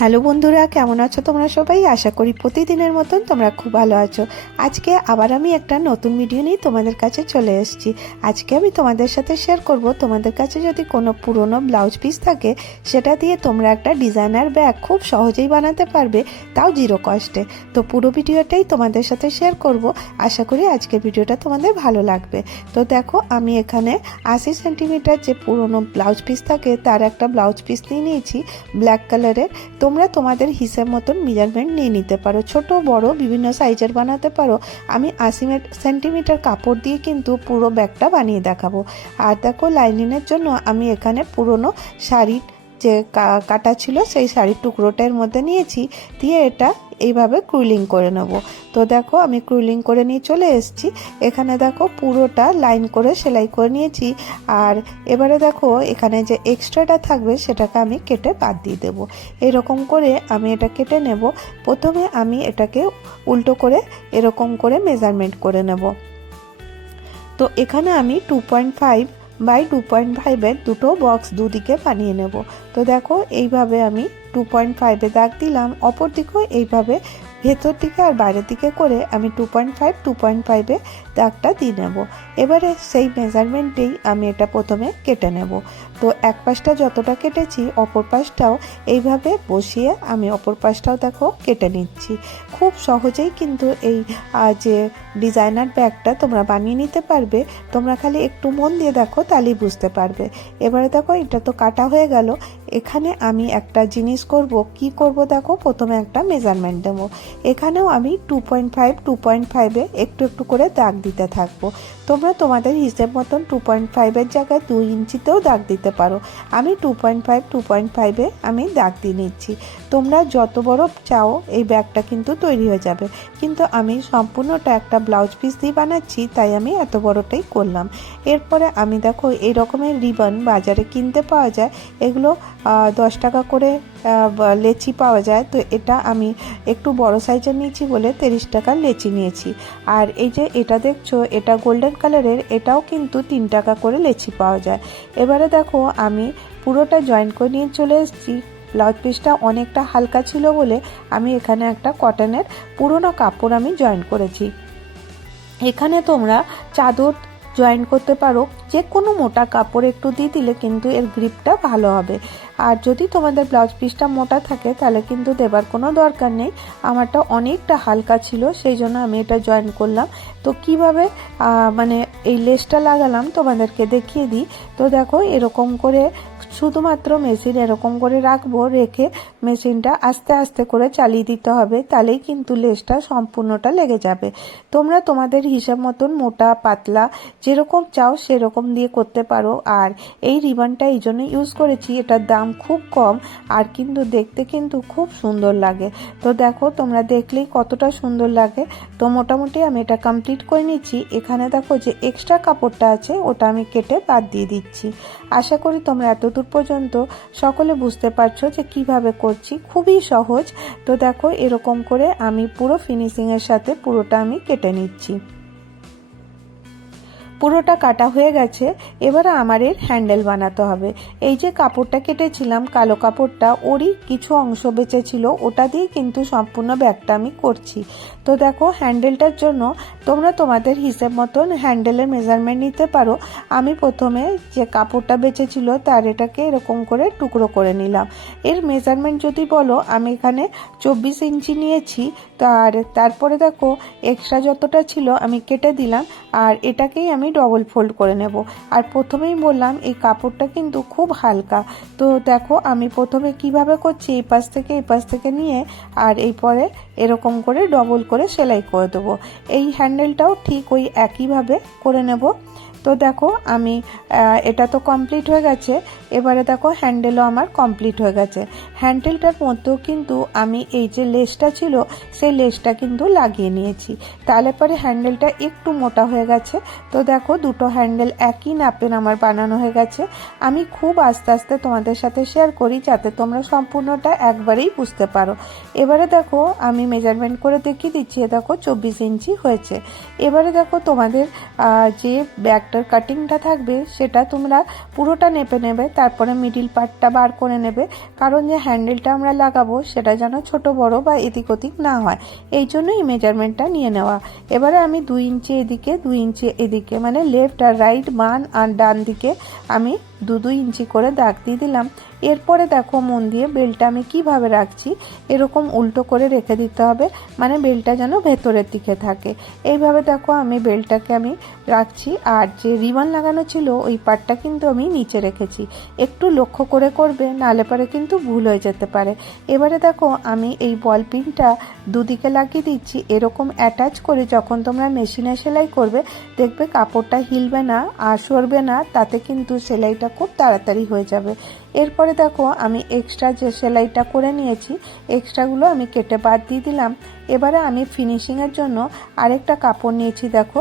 Hello বন্ধুরা, কেমন আছো তোমরা সবাই? আশা করি প্রতিদিনের মতন তোমরা খুব ভালো আছো। আজকে আবার আমি একটা নতুন ভিডিও নিয়ে তোমাদের কাছে চলে এসেছি। আজকে আমি তোমাদের সাথে শেয়ার করব, তোমাদের কাছে যদি কোনো পুরনো ব্লাউজ পিস থাকে, সেটা দিয়ে তোমরা একটা ডিজাইনার ব্যাগ খুব সহজেই বানাতে পারবে, তাও জিরো কস্টে তো পুরো ভিডিওটাই তোমাদের সাথে শেয়ার করব। আশা করি আজকের ভিডিওটা তোমাদের ভালো লাগবে। তো দেখো, আমি এখানে আশি সেন্টিমিটার যে পুরনো ব্লাউজ পিস থাকে, তার একটা ব্লাউজ পিস নিয়ে নিয়েছি ব্ল্যাক কালারের তোমরা তোমাদের হিসেব মতন মেজারমেন্ট নিয়ে নিতে পারো। ছোট, বড়, বিভিন্ন সাইজের বানাতে পারো। আমি আশি সেন্টিমিটার কাপড় দিয়ে কিন্তু পুরো ব্যাগটা বানিয়ে দেখাবো। আর দেখো লাইনিংয়ের জন্য আমি এখানে পুরনো শাড়ির যে কাটা ছিল, সেই শাড়ির টুকরোটার মধ্যে নিয়েছি। দিয়ে এটা এইভাবে ক্রুলিং করে নেব। তো দেখো, আমি ক্রুলিং করে নিয়ে চলে এসেছি। এখানে দেখো, পুরোটা লাইন করে সেলাই করে নিয়েছি। আর এবারে দেখো, এখানে যে এক্সট্রাটা থাকবে, সেটাকে আমি কেটে বাদ দিয়ে দেবো। এরকম করে আমি এটা কেটে নেব। প্রথমে আমি এটাকে উল্টো করে এরকম করে মেজারমেন্ট করে নেব। তো এখানে আমি two point five by two point ফাইভের দুটো বক্স দুদিকে বানিয়ে নেব। তো দেখো, এইভাবে আমি টু পয়েন্ট ফাইভে দাগ দিলাম অপর দিকেও এইভাবে ভেতর দিকে আর বাইরের দিকে করে আমি two point five, two point ফাইভে দাগটা দিয়ে নেব। এবারে সেই মেজারমেন্টেই আমি এটা প্রথমে কেটে নেব। তো এক পাশটা যতটা কেটেছি, অপর পাশটাও এইভাবে বসিয়ে আমি অপর পাশটাও দেখো কেটে নিচ্ছি। খুব সহজেই কিন্তু এই যে ডিজাইনার ব্যাগটা তোমরা বানিয়ে নিতে পারবে, তোমরা খালি একটু মন দিয়ে দেখো তাহলেই বুঝতে পারবে। এবারে দেখো এটা তো কাটা হয়ে গেল। এখানে আমি একটা জিনিস করব, কি করব দেখো প্রথমে একটা মেজারমেন্ট দেবো। এখানেও আমি two point five two point ফাইভে একটু একটু করে দাগ দিতে থাকব। তোমরা তোমাদের হিসেব মতন টু পয়েন্ট ফাইভের জায়গায় দুই ইঞ্চিতেও দাগ দিতে পারো। আমি two point five two point ফাইভে আমি দাগ দিয়ে নিচ্ছি। তোমরা যত বড় চাও, এই ব্যাগটা কিন্তু তৈরি হয়ে যাবে। কিন্তু আমি সম্পূর্ণটা একটা ব্লাউজ পিস দিয়ে বানাচ্ছি, তাই আমি এত বড়টাই করলাম। এরপরে আমি দেখো, এই রকমের রিবন বাজারে কিনতে পাওয়া যায়। এগুলো দশ টাকা করে লেচি পাওয়া যায়। তো এটা আমি একটু বড় সাইজের নিয়েছি বলে তিরিশ টাকার লেচি নিয়েছি। আর এই যে এটা দেখছ, এটা গোল্ডেন কালারের এটাও কিন্তু তিন টাকা করে লেচি পাওয়া যায়। এবারে দেখো, আমি পুরোটা জয়েন করে নিয়ে চলে এসেছি। ব্লাউজ পিসটা অনেকটা হালকা ছিল বলে আমি এখানে একটা কটনের পুরোনো কাপড় আমি জয়েন করেছি। এখানে তোমরা চাদর জয়েন করতে পারো যে কোনো মোটা কাপড় একটু দিয়ে দিলে কিন্তু এর গ্রিপটা ভালো হবে। আর যদি তোমাদের ব্লাউজ পিসটা মোটা থাকে, তাহলে কিন্তু দেবার কোনো দরকার নেই। আমারটা অনেকটা হালকা ছিল, সেই জন্য আমি এটা জয়েন করলাম। তো কীভাবে মানে এই লেসটা লাগালাম তোমাদেরকে দেখিয়ে দিই। তো দেখো, এরকম করে শুধুমাত্র মেশিন এরকম করে রাখব, রেখে মেশিনটা আস্তে আস্তে করে চালিয়ে দিতে হবে, তাহলেই কিন্তু লেসটা সম্পূর্ণটা লেগে যাবে। তোমরা তোমাদের হিসাব মতন মোটা, পাতলা, যেরকম চাও সেরকম দিয়ে করতে পারো। আর এই রিবনটা এই জন্য ইউজ করেছি, এটার দাম খুব কম আর কিন্তু দেখতে কিন্তু খুব সুন্দর লাগে। তো দেখো, তোমরা দেখলেই কতটা সুন্দর লাগে। তো মোটামুটি আমি এটা কমপ্লিট করে নিচ্ছি। এখানে দেখো যে এক্সট্রা কাপড়টা আছে, ওটা আমি কেটে বাদ দিয়ে দিচ্ছি। আশা করি তোমরা এতদূর পর্যন্ত সকলে বুঝতে পারছ যে কীভাবে করছি। খুবই সহজ। তো দেখো, এরকম করে আমি পুরো ফিনিশিংয়ের সাথে পুরোটা আমি কেটে নিচ্ছি। পুরোটা কাটা হয়ে গেছে, এবারে আমার এর হ্যান্ডেল বানাতে হবে। এই যে কাপড়টা কেটেছিলাম, কালো কাপড়টা, ওরই কিছু অংশ বেঁচে ছিল, ওটা দিয়ে কিন্তু সম্পূর্ণ ব্যাগটা আমি করছি। তো দেখো, হ্যান্ডেলটার জন্য তোমরা তোমাদের হিসেব মতন হ্যান্ডেলের মেজারমেন্ট নিতে পারো। আমি প্রথমে যে কাপড়টা বেঁচে ছিল, তার এটাকে এরকম করে টুকরো করে নিলাম। এর মেজারমেন্ট যদি বলো, আমি এখানে চব্বিশ ইঞ্চি নিয়েছি তার তারপরে দেখো এক্সট্রা যতটা ছিল আমি কেটে দিলাম, আর এটাকেই আমি ডবল ফোল্ড করে নেব। আর প্রথমেই বললাম, এই কাপড়টা কিন্তু খুব হালকা। তো দেখো, আমি প্রথমে কীভাবে করছি, এই পাশ থেকে, এই পাশ থেকে নিয়ে, আর এই পরে এরকম করে ডবল করে সেলাই করে দেবো। এই হ্যান্ডেলটাও ঠিক ওই একইভাবে করে নেব। তো দেখো আমি এটা তো কমপ্লিট হয়ে গেছে। এবারে দেখো হ্যান্ডেলও আমার কমপ্লিট হয়ে গেছে। হ্যান্ডেলটার মধ্যেও কিন্তু আমি এই যে লেসটা ছিল, সেই লেসটা কিন্তু লাগিয়ে নিয়েছি। তাহলে পরে হ্যান্ডেলটা একটু মোটা হয়ে গেছে। তো দেখো দুটো হ্যান্ডেল একই নাপের আমার বানানো হয়ে গেছে। আমি খুব আস্তে আস্তে তোমাদের সাথে শেয়ার করি যাতে তোমরা সম্পূর্ণটা একবারেই বুঝতে পারো। এবারে দেখো আমি মেজারমেন্ট করে দেখিয়ে দিচ্ছি দেখো চব্বিশ ইঞ্চি হয়েছে। এবারে দেখো তোমাদের যে ব্যাগটা আফটার কাটিংটা থাকবে, সেটা তোমরা পুরোটা নেপে নেবে, তারপরে মিডিল পার্টটা বার করে নেবে। কারণ যে হ্যান্ডেলটা আমরা লাগাবো, সেটা যেন ছোট, বড় বা এদিক ওদিক না হয়। এই জন্যই মেজারমেন্টটা নিয়ে নেওয়া। এবারে আমি দুই ইঞ্চি এদিকে, দুই ইঞ্চি এদিকে মানে লেফট আর রাইট মান আর ডান দিকে আমি দু দু ইঞ্চি করে দাগ দিয়ে দিলাম। এরপরে দেখো মন দিয়ে বেলটা আমি কীভাবে রাখছি, এরকম উল্টো করে রেখে দিতে হবে মানে বেলটা যেন ভেতরের দিকে থাকে। এইভাবে দেখো আমি বেলটাকে আমি রাখছি, আর যে রিবন লাগানো ছিল, ওই পাটটা কিন্তু আমি নিচে রেখেছি। একটু লক্ষ্য করে করবে, নালে পরে কিন্তু ভুল হয়ে যেতে পারে। এবারে দেখো আমি এই বল পিনটা দুদিকে লাগিয়ে দিচ্ছি, এরকম অ্যাটাচ করে যখন তোমরা মেশিনে সেলাই করবে, দেখবে কাপড়টা হিলবে না আর সরবে না, তাতে কিন্তু সেলাইটা খুব তাড়াতাড়ি হয়ে যাবে। এরপরে দেখো, আমি এক্সট্রা যে সেলাইটা করে নিয়েছি এক্সট্রাগুলো আমি কেটে বাদ দিয়ে দিলাম। এবারে আমি ফিনিশিংয়ের জন্য আরেকটা কাপড় নিয়েছি, দেখো।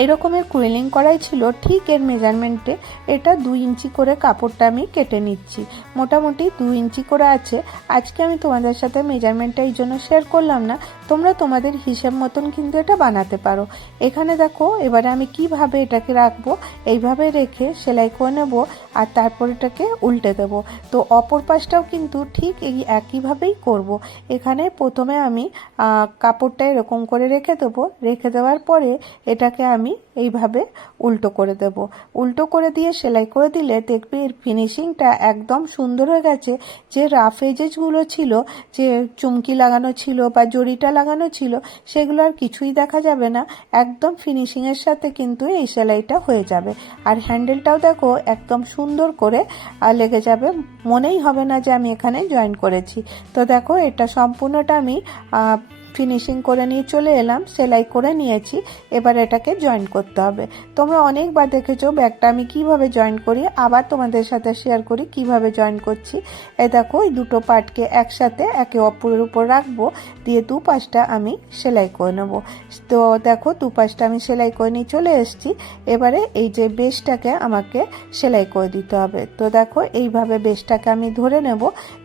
এই রকমের কুইলিং করাই ছিল ঠিক এর মেজারমেন্টে। এটা দুই ইঞ্চি করে কাপড়টা আমি কেটে নিচ্ছি। মোটামুটি দুই ইঞ্চি করে আছে। আজকে আমি তোমাদের সাথে মেজারমেন্টটা এই জন্য শেয়ার করলাম না। তোমরা তোমাদের হিসেব মতন কিন্তু এটা বানাতে পারো। এখানে দেখো, এবারে আমি কীভাবে এটাকে রাখব, এইভাবে রেখে সেলাই করে নেব আর তারপর এটাকে উল্টে দেব। তো অপর পাশটাও কিন্তু ঠিক এই একইভাবেই করব। এখানে প্রথমে আমি কাপড়টা এরকম করে রেখে দেবো। রেখে দেওয়ার পরে এটাকে আমি এইভাবে উল্টো করে দেব। উল্টো করে দিয়ে সেলাই করে দিলে দেখবে এর ফিনিশিংটা একদম সুন্দর হয়ে গেছে। যে রাফ এজেসগুলো ছিল, যে চুমকি লাগানো ছিল বা জড়িটা লাগানো ছিল, সেগুলো আর কিছুই দেখা যাবে না। একদম ফিনিশিংয়ের সাথে কিন্তু এই সেলাইটা হয়ে যাবে। আর হ্যান্ডেলটাও দেখো একদম সুন্দর করে লেগে যাবে। মনেই হবে না যে আমি এখানে জয়েন করেছি। তো দেখো এটা সম্পূর্ণটা আমি ফিনিশিং করে নিয়ে চলে এলাম, সেলাই করে নিয়েছি, এবার এটাকে জয়েন করতে হবে। তোমরা অনেকবার দেখেছ ব্যাগটা আমি কীভাবে জয়েন করি, আবার তোমাদের সাথে শেয়ার করি কীভাবে জয়েন করছি। এ দেখো, এই দুটো পার্টকে একসাথে একে অপরের উপর রাখব, দিয়ে দু পাশটা আমি সেলাই করে নেব। তো দেখো দু পাশটা আমি সেলাই করে নিয়ে চলে এসেছি, এবারে এই যে বেশটাকে আমাকে সেলাই করে দিতে হবে। তো দেখো, এইভাবে বেশটাকে আমি ধরে নেব।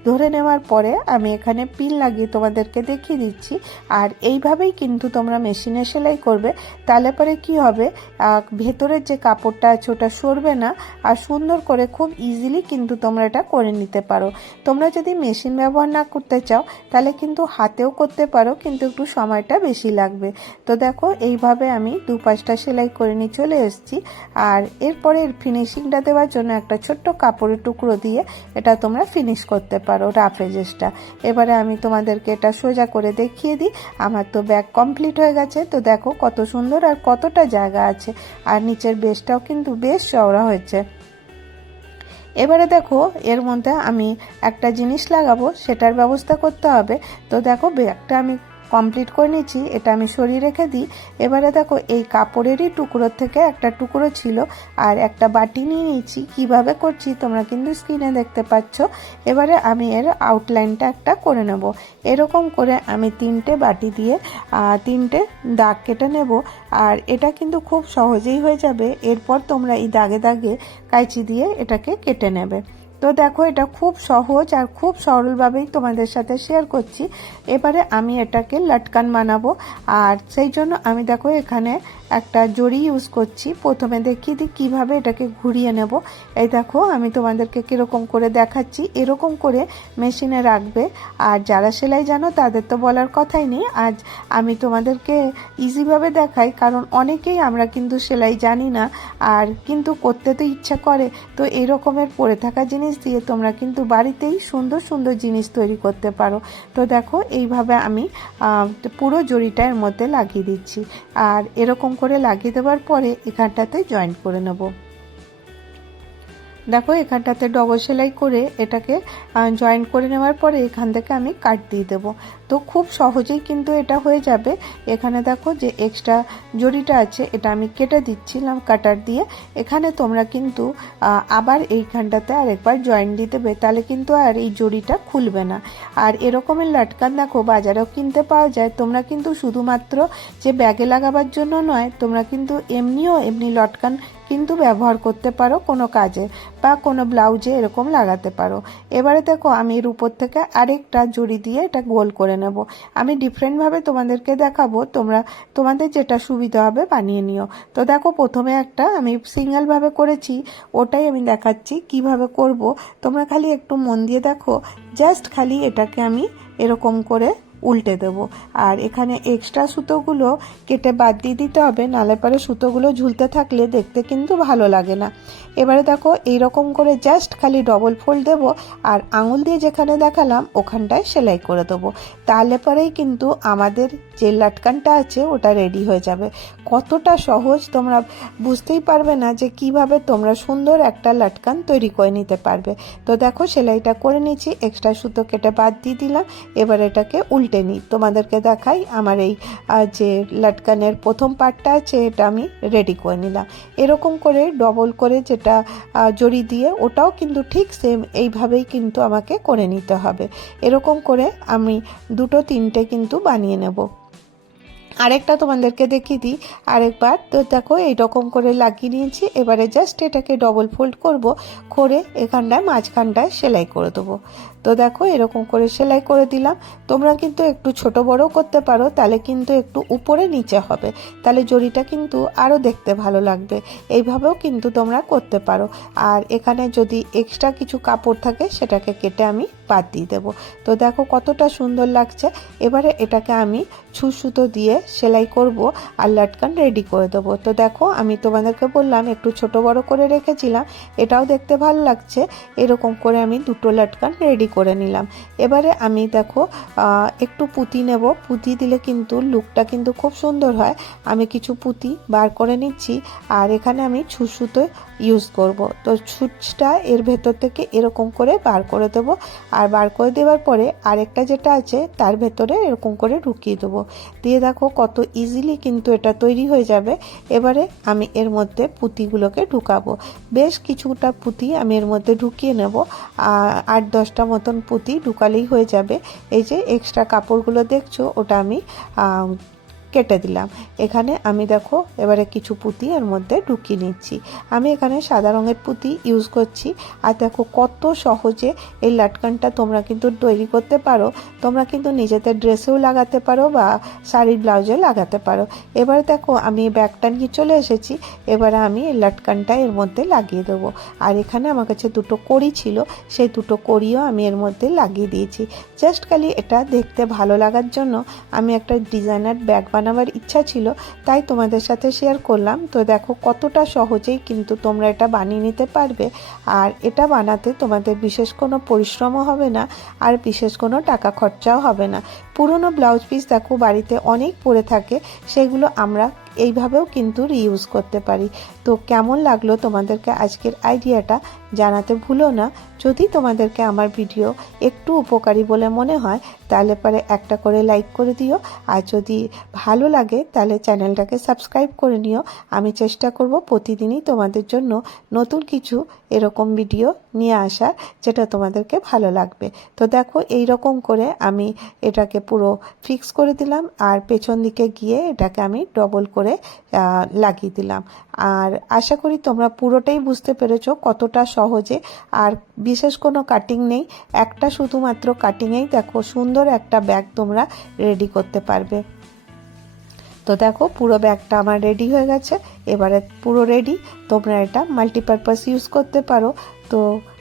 ধরে নেওয়ার পরে আমি এখানে পিন লাগিয়ে তোমাদেরকে দেখিয়ে দিচ্ছি। আর এইভাবেই কিন্তু তোমরা মেশিনে সেলাই করবে। তাহলে পরে কি হবে? ভেতরের যে কাপড়টা আছে ওটা সরবে না আর সুন্দর করে খুব ইজিলি কিন্তু তোমরা এটা করে নিতে পারো। তোমরা যদি মেশিন ব্যবহার না করতে চাও, তাহলে কিন্তু হাতেও করতে পারো, কিন্তু একটু সময়টা বেশি লাগবে। তো দেখো, এইভাবে আমি দু পাঁচটা সেলাই করে নিয়ে চলে এসেছি। আর এরপরে এর ফিনিশিংটা দেওয়ার জন্য একটা ছোট্ট কাপড়ের টুকরো দিয়ে এটা তোমরা ফিনিশ করতে পারো রাফ এজেসটা এবারে আমি তোমাদেরকে এটা সোজা করে দেখিয়ে আমার তো ব্যাগ কমপ্লিট হয়ে গেছে। তো দেখো কত সুন্দর আর কতটা জায়গা আছে। আর নিচের বেসটাও কিন্তু বেশ চওড়া হয়েছে। এবারে দেখো, এর মধ্যে আমি একটা জিনিস লাগাবো, সেটার ব্যবস্থা করতে হবে। তো দেখো, ব্যাগটা আমি কমপ্লিট করে নিয়েছি, এটা আমি সরিয়ে রেখে দিই। এবারে দেখো, এই কাপড়েরই টুকরো থেকে একটা টুকরো ছিল, আর একটা বাটি নিয়ে নিয়েছি। কীভাবে করছি তোমরা কিন্তু স্ক্রিনে দেখতে পাচ্ছ। এবারে আমি এর আউটলাইনটা একটা করে নেব। এরকম করে আমি তিনটে বাটি দিয়ে তিনটে দাগ কেটে নেব। আর এটা কিন্তু খুব সহজেই হয়ে যাবে। এরপর তোমরা এই দাগে দাগে কাঁচি দিয়ে এটাকে কেটে নেবে। তো দেখো, এটা খুব সহজ আর খুব সরলভাবেই তোমাদের সাথে শেয়ার করছি। এবারে আমি এটাকে লটকান বানাবো। আর সেই জন্য আমি দেখো, এখানে একটা জড়ি ইউজ করছি। প্রথমে দেখিয়ে দিই কীভাবে এটাকে ঘুরিয়ে নেব। এই দেখো, আমি তোমাদেরকে কীরকম করে দেখাচ্ছি। এরকম করে মেশিনে রাখবে। আর যারা সেলাই জানো, তাদের তো বলার কথাই নেই। আজ আমি তোমাদেরকে ইজিভাবে দেখাই, কারণ অনেকেই আমরা কিন্তু সেলাই জানি না। আর কিন্তু করতে তো ইচ্ছা করে। তো এরকমের পড়ে থাকা জিনিস দিয়ে তোমরা কিন্তু বাড়িতেই সুন্দর সুন্দর জিনিস তৈরি করতে পারো। তো দেখো, এইভাবে আমি পুরো জড়িটা এর মধ্যে লাগিয়ে দিচ্ছি। আর এরকম করে লাগিয়ে দেওয়ার পরে এখানটাতে জয়েন্ট করে নেব। দেখো, এখানটাতে ডবল সেলাই করে এটাকে জয়েন করে নেওয়ার পরে এখান থেকে আমি কাট দিয়ে দেবো। তো খুব সহজেই কিন্তু এটা হয়ে যাবে। এখানে দেখো যে এক্সট্রা জড়িটা আছে, এটা আমি কেটে দিচ্ছিলাম কাটার দিয়ে। এখানে তোমরা কিন্তু আবার এইখানটাতে আরেকবার জয়েন দিয়ে দেবে তাহলে কিন্তু আর এই জড়িটা খুলবে না। আর এরকমের লাটকান দেখো, বাজারেও কিনতে পাওয়া যায়। তোমরা কিন্তু শুধুমাত্র যে ব্যাগে লাগাবার জন্য নয়, তোমরা কিন্তু এমনিও এমনি লটকান কিন্তু ব্যবহার করতে পারো কোনো কাজে বা কোনো ব্লাউজে এরকম লাগাতে পারো। এবারে দেখো আমি এর উপর থেকে আরেকটা জড়ি দিয়ে এটা গোল করে নেব। আমি ডিফারেন্টভাবে তোমাদেরকে দেখাবো, তোমরা তোমাদের যেটা সুবিধা হবে বানিয়ে নিও। তো দেখো প্রথমে একটা আমি সিঙ্গেলভাবে করেছি, ওটাই আমি দেখাচ্ছি কীভাবে করব। তোমরা খালি একটু মন দিয়ে দেখো জাস্ট খালি এটাকে আমি এরকম করে উল্টে দেবো। আর এখানে এক্সট্রা সুতোগুলো কেটে বাদ দিয়ে দিতে হবে, নালে পরে সুতোগুলো ঝুলতে থাকলে দেখতে কিন্তু ভালো লাগে না। এবারে দেখো এই রকম করে জাস্ট খালি ডবল ফোল্ড দেবো, আর আঙুল দিয়ে যেখানে দেখালাম, ওখানটায় সেলাই করে দেবো। তাহলে পরেই কিন্তু আমাদের যে লাটকানটা আছে, ওটা রেডি হয়ে যাবে। কতটা সহজ তোমরা বুঝতেই পারবে না যে কীভাবে তোমরা সুন্দর একটা লাটকান তৈরি করে নিতে পারবে। তো দেখো, সেলাইটা করে নিচ্ছি এক্সট্রা সুতো কেটে বাদ দিয়ে দিলাম, এবার এটাকে উল্টে নিই তোমাদেরকে দেখাই আমার এই যে লাটকানের প্রথম পার্টটা আছে, এটা আমি রেডি করে নিলাম। এরকম করে ডবল করে যেটা জড়ি দিয়ে, ওটাও কিন্তু ঠিক সেম এইভাবেই কিন্তু আমাকে করে নিতে হবে। এরকম করে আমি দুটো, তিনটে কিন্তু বানিয়ে নেব। আরেকটা তোমাদেরকে দেখিয়ে দিই, আরেকবার। তো দেখো, এইরকম করে লাগিয়ে নিয়েছি। এবারে জাস্ট এটাকে ডবল ফোল্ড করব, করে এখানটায় মাঝখানটায় সেলাই করে দেবো। তো দেখো, এরকম করে সেলাই করে দিলাম। তোমরা কিন্তু একটু ছোট বড় করতে পারো, তাহলে কিন্তু একটু উপরে নিচে হবে। তাহলে জড়িটা কিন্তু আরও দেখতে ভালো লাগবে। এইভাবেও কিন্তু তোমরা করতে পারো। আর এখানে যদি এক্সট্রা কিছু কাপড় থাকে, সেটাকে কেটে আমি বাদ দিয়ে দেবো। তো দেখো, কতটা সুন্দর লাগছে। এবারে এটাকে আমি ছু সুতো দিয়ে সেলাই করব আর লাটকান রেডি করে দেবো। তো দেখো, আমি তোমাদেরকে বললাম, একটু ছোট বড় করে রেখেছিলাম। এটাও দেখতে ভালো লাগছে। এরকম করে আমি দুটো লাটকান রেডি করে নিলাম। এবারে আমি দেখো একটু পুঁতি নেব। পুঁতি দিলে কিন্তু লুকটা কিন্তু খুব সুন্দর হয়। আমি কিছু পুঁতি বার করে নিচ্ছি। আর এখানে আমি ছুঁচ সুতো ইউজ করব। তো ছুঁচটা এর ভেতর থেকে এরকম করে বার করে দেব। আর বার করে দেওয়ার পরে আরেকটা যেটা আছে, তার ভেতরে এরকম করে ঢুকিয়ে দেবো। দিয়ে দেখো কত ইজিলি কিন্তু এটা তৈরি হয়ে যাবে। এবারে আমি এর মধ্যে পুঁতিগুলোকে ঢুকাবো। বেশ কিছুটা পুঁতি আমি এর মধ্যে ঢুকিয়ে নেব। আট দশটা মতন পুঁতি ঢুকালেই হয়ে যাবে। এই যে এক্সট্রা কাপড়গুলো দেখছ, ওটা আমি কেটে দিলাম। এখানে আমি দেখো এবারে কিছু পুঁতি এর মধ্যে ঢুকিয়ে নিচ্ছি। আমি এখানে সাদা রঙের পুঁতি ইউজ করছি। আর দেখো কত সহজে এই লাটকানটা তোমরা কিন্তু তৈরি করতে পারো। তোমরা কিন্তু নিজেদের ড্রেসেও লাগাতে পারো বা শাড়ির ব্লাউজে লাগাতে পারো। এবার দেখো আমি ব্যাগটা নিয়ে চলে এসেছি। এবারে আমি এই লাটকানটা এর মধ্যে লাগিয়ে দেবো। আর এখানে আমার কাছে দুটো কড়ি ছিল। সেই দুটো কড়িও আমি এর মধ্যে লাগিয়ে দিয়েছি। জাস্ট খালি এটা দেখতে ভালো লাগার জন্য আমি একটা ডিজাইনার ব্যাগ বানাবার ইচ্ছা ছিল, তাই তোমাদের সাথে শেয়ার করলাম। তো দেখো কতটা সহজেই কিন্তু তোমরা এটা বানিয়ে নিতে পারবে। আর এটা বানাতে তোমাদের বিশেষ কোনো পরিশ্রমও হবে না, আর বিশেষ কোনো টাকা খরচাও হবে না। পুরনো ব্লাউজ পিস দেখো, বাড়িতে অনেক পরে থাকে, সেগুলো আমরা এইভাবেও কিন্তু রিইউজ করতে পারি। তো কেমন লাগল তোমাদেরকে আজকের আইডিয়াটা জানাতে ভুলো না। যদি তোমাদেরকে আমার ভিডিও একটু উপকারী বলে মনে হয়, তাহলে পরে একটা করে লাইক করে দিও। আর যদি ভালো লাগে, তাহলে চ্যানেলটাকে সাবস্ক্রাইব করে নিও। আমি চেষ্টা করব প্রতিদিনই তোমাদের জন্য নতুন কিছু এরকম ভিডিও নিয়ে আসা যেটা তোমাদেরকে ভালো লাগবে। তো দেখো এই রকম করে আমি এটাকে পুরো ফিক্স করে দিলাম আর পেছন দিকে গিয়ে এটাকে আমি ডবল করে লাগিয়ে দিলাম। আর আশা করি তোমরা পুরোটাই বুঝতে পেরেছ কতটা সহজে। আর বিশেষ কোনো কাটিং নেই, একটা শুধুমাত্র কাটিংয়েই দেখো সুন্দর একটা ব্যাগ তোমরা রেডি করতে পারবে। তো দেখো, পুরো ব্যাগটা আমার রেডি হয়ে গেছে, এবারে পুরো রেডি তোমরা এটা মাল্টিপারপাস ইউজ করতে পারো। তো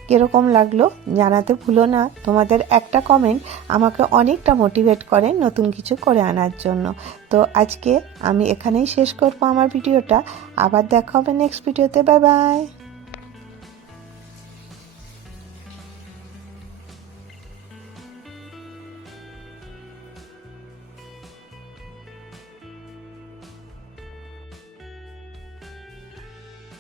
কীরকম লাগল জানাতে ভুলো না। তোমাদের একটা কমেন্ট আমাকে অনেকটা মোটিভেট করে নতুন কিছু করে আনার জন্য। তো আজকে আমি এখানেই শেষ করব আমার ভিডিওটা। আবার দেখা হবে নেক্সট ভিডিওতে বাই বাই